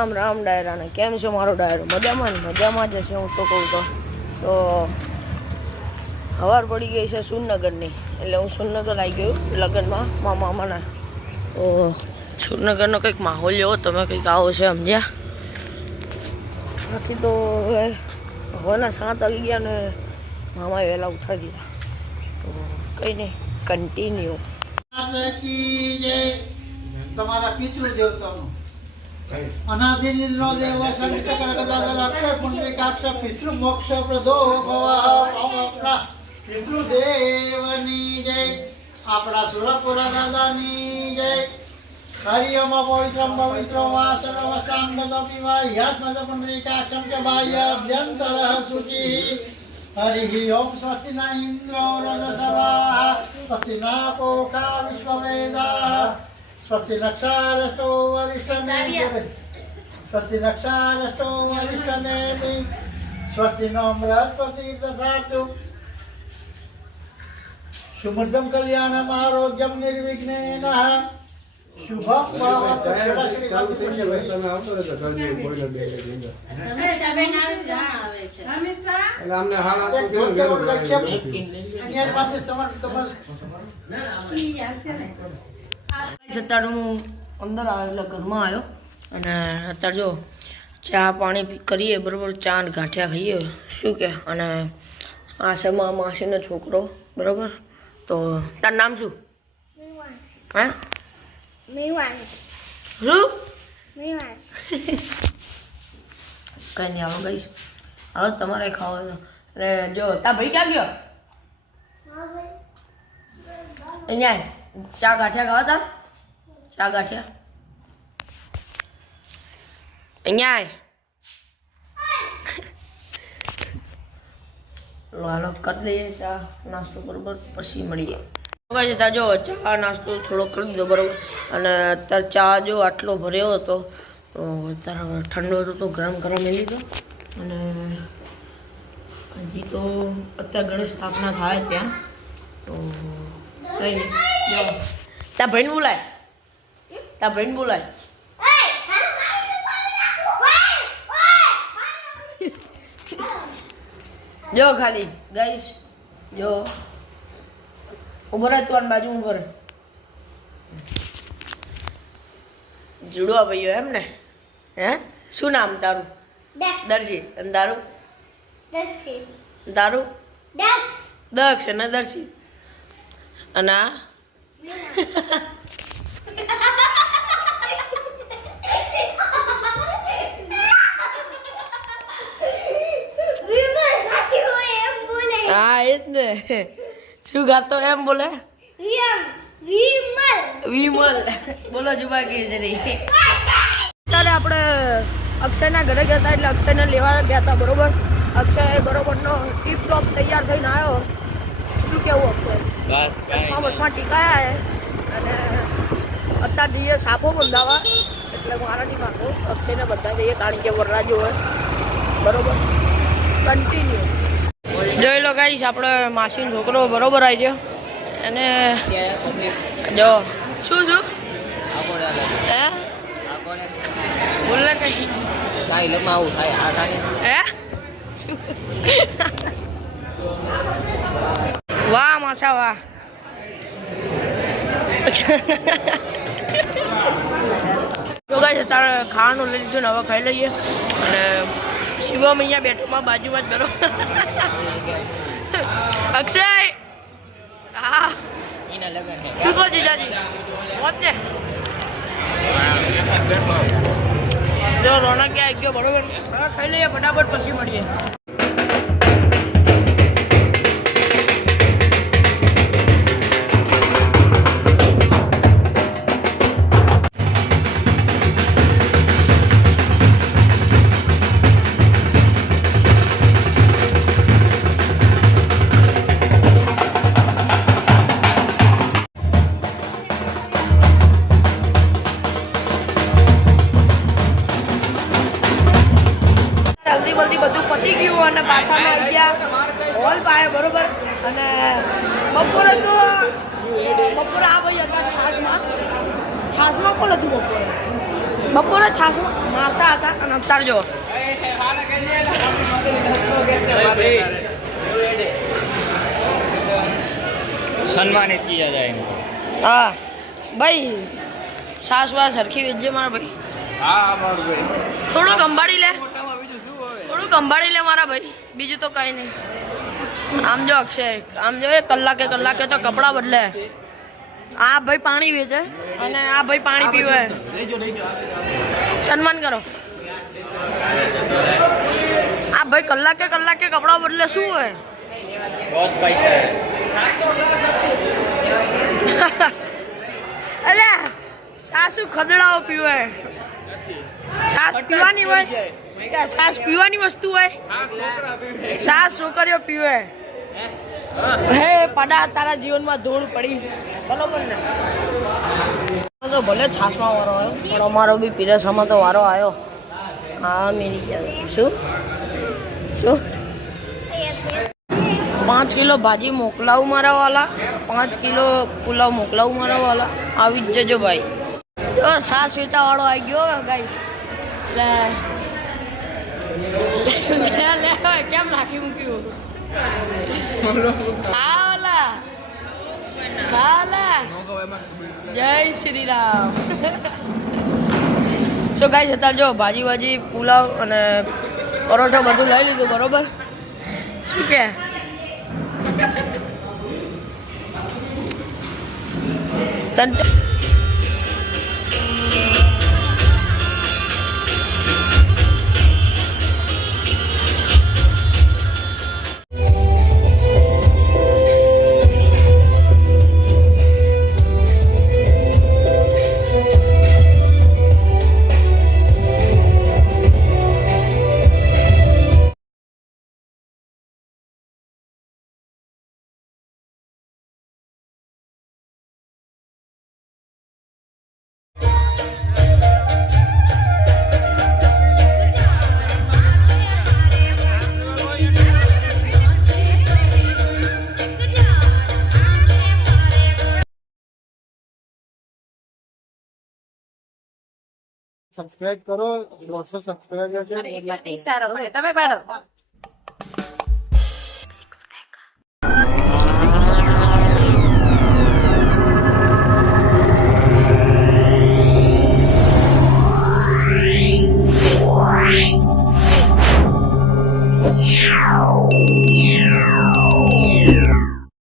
રામ રામ ડાયરાને કેમ છો મારો ડાયરો? મજામાં ને મજામાં જ છે. હું તો કહું તો સવાર પડી ગઈ છે સુરનગરની, એટલે હું સુરનગર આવી ગયું લગ્નમાં મારા મામાના. તો સુરનગરનો કંઈક માહોલ એવો તમે કંઈક આવો છે સમજ્યા. બાકી તો હવે હવાના 7 વાગી ગયા ને મામાએ વહેલા ઉઠાડી દીધા. તો કંઈ નહીં, કન્ટિન્યુ. તમારા પિતૃ દેવતાનું અનાદિનો દેવ સંકટકરગદાક્ષ પુંડરીકાક્ષ પિતૃ મોક્ષ પ્રદો ભવ આપણા પિતૃદેવની જય, આપણા સુરપુરા દાદાની જય. હરિયમ પવિત્રમ પવિત્રવા સર્વસ્થાન બદપીવા યાત્મદ પુંડરીકાક્ષમ ચ બાહ્ય અભ્યંતર શુચિ. હરિ ઓમ સ્વસ્તિ ન ઇન્દ્રો રજસવા સ્વસ્તિ ન કોકા વિશ્વવેદા સ્વસ્તિ નક્ષારષ્ટો વરિષ્ઠનેમિ સ્વસ્તિ નક્ષારષ્ટો વરિષ્ઠનેમિ સ્વસ્તિ નો બૃહસ્પતિ દશાતુ શુભમ કલ્યાણમ આરોગ્યમ નિર્વિઘ્નેન શુભમ ભવતુ. અત્યારે હું અંદર આવ્યો એટલે ઘરમાં આવ્યો અને અત્યારે જો ચા પાણી કરીએ બરાબર, ચા ને ગાંઠિયા ખાઈએ શું કે. અને આ છે મારા માસીનો છોકરો બરાબર. તો તારું નામ શું? હે શું? કંઈ નહીં આવો ગઈશ. હવે તમારે ખાવાનું. અને જો તાર ભાઈ ક્યાં ગયો? અહીંયા ચા ગાંઠિયા ખાવા તાર? ચા ગાંઠિયા અહીંયા હાલો કરી દઈએ ચા નાસ્તો બરોબર, પછી મળીએ. ત્યાં જો ચા નાસ્તો થોડો કરી દીધો બરાબર. અને અત્યારે ચા જો આટલો ભર્યો હતો તો અત્યારે ઠંડો હતો તો ગરમ ગરમ એ લીધો. અને હજી તો અત્યારે ગણેશ સ્થાપના થાય ત્યાં. તો કંઈ નહીં, જો ત્યાં ભાઈને બોલાય, ત્યાં ભાઈને બોલાય. જો ખાલી ગાઈસ જો ઉભો રહે, તું બાજુ ઉભો રહે. જુડવા ભાઈઓ એમ ને? હે શું નામ તારું? દર્શી. અને તારું? તારું દક્ષ અને દર્શી. અને આ હા એ જ ને. શું ગાતો એમ બોલે? વિમલ બોલો જુબા કે છે નહીં. અત્યારે આપણે અક્ષયના ઘરે ગયા હતા, એટલે અક્ષયને લેવા ગયા હતા બરોબર. અક્ષય બરોબરનો ટીપ ટોપ તૈયાર થઈને આવ્યો. શું કેવું અક્ષય? બસમાં ટીકાયા અને અત્યારે જઈએ સાપો બંધાવા, એટલે મારાથી કાંકો અક્ષયને બધા જઈએ કારણ કે વરરાજો હોય બરોબર. કન્ટિન્યુ જોઈ લો ગાઈસ, આપણે માસીનો છોકરો બરોબર આવી ગયો. અને જો શું શું હે બોલે કઈ આવું થાય હે શું? વાહ માસા વાહ. જો ગાઈસ તારે ખાવાનું લઈ લીધું ને હવે ખાઈ લઈએ. અને શિવમ અહીંયા બેઠોમાં બાજુમાં જ બરોબર. અક્ષય હા શું કહો જીજાજી? પહોંચે જો રોનક ક્યાં આવી ગયો બરોબર. હવે ખાઈ લઈએ ફટાફટ, પછી મળીએ. બધું પતી ગયું અને પાછામાં આવી ગયા હોલ પાસે બરોબર. અને બપોરે તો બપોરે આ ભાઈ હતા છાસમાં કોણ હતું બપોરે? બપોરે છાસમાં માસા હતા અને અત્યારે જો सम्मानित किया जाएगा। હા ભાઈ છાસ વાસ સરખી વેચજે મારા ભાઈ. हाँ मारू भाई થોડુંક અંબાડી લે, થોડુંક અંબાડી લે મારા ભાઈ, બીજું તો કઈ નહીં. આમ જો અક્ષય, આમ જો એ કલાકે કલાકે તો કપડાં બદલે. આ ભાઈ પાણી વેચે અને આ ભાઈ પાણી પીવે. સન્માન કરો. આ ભાઈ કલાકે કલાકે કપડાં બદલે શું હોય? बहुत पैसा है। અલ્યા સાસુ ખદડાઓ પીવે. સાસ પીવાની હોય, સાસ પીવાની વસ્તુ હોય. સાસ છોકરીઓ પીવે. હે પડા તારા જીવનમાં ધૂળ પડી બરોબર ને. તો ભલે છાસમાં વારો આવ્યો પણ અમારો બી પીરસવામાં તો વારો આવ્યો. હા મેરી ગયા શું શું 5 કિલો ભાજી મોકલાવું મારા વાલા, 5 કિલો પુલાવ મોકલાવું મારા વાલા. આવી જ જજો ભાઈ. જો સાસ વેચા વાળો આવી ગયો ગાઈસ. લે લે લે કેમ રાખી મૂક્યું? ખાલા ખાલા જય શ્રી રામ. સો ગાઈસ અત્યારે જો ભાજી ભાજી પુલાવ અને પરોઠા બધું લઈ લીધું બરોબર. શું કે તને સબસ્ક્રાઇબ કરો 150 સબસ્ક્રાઇબર છે સારો તમે પાડો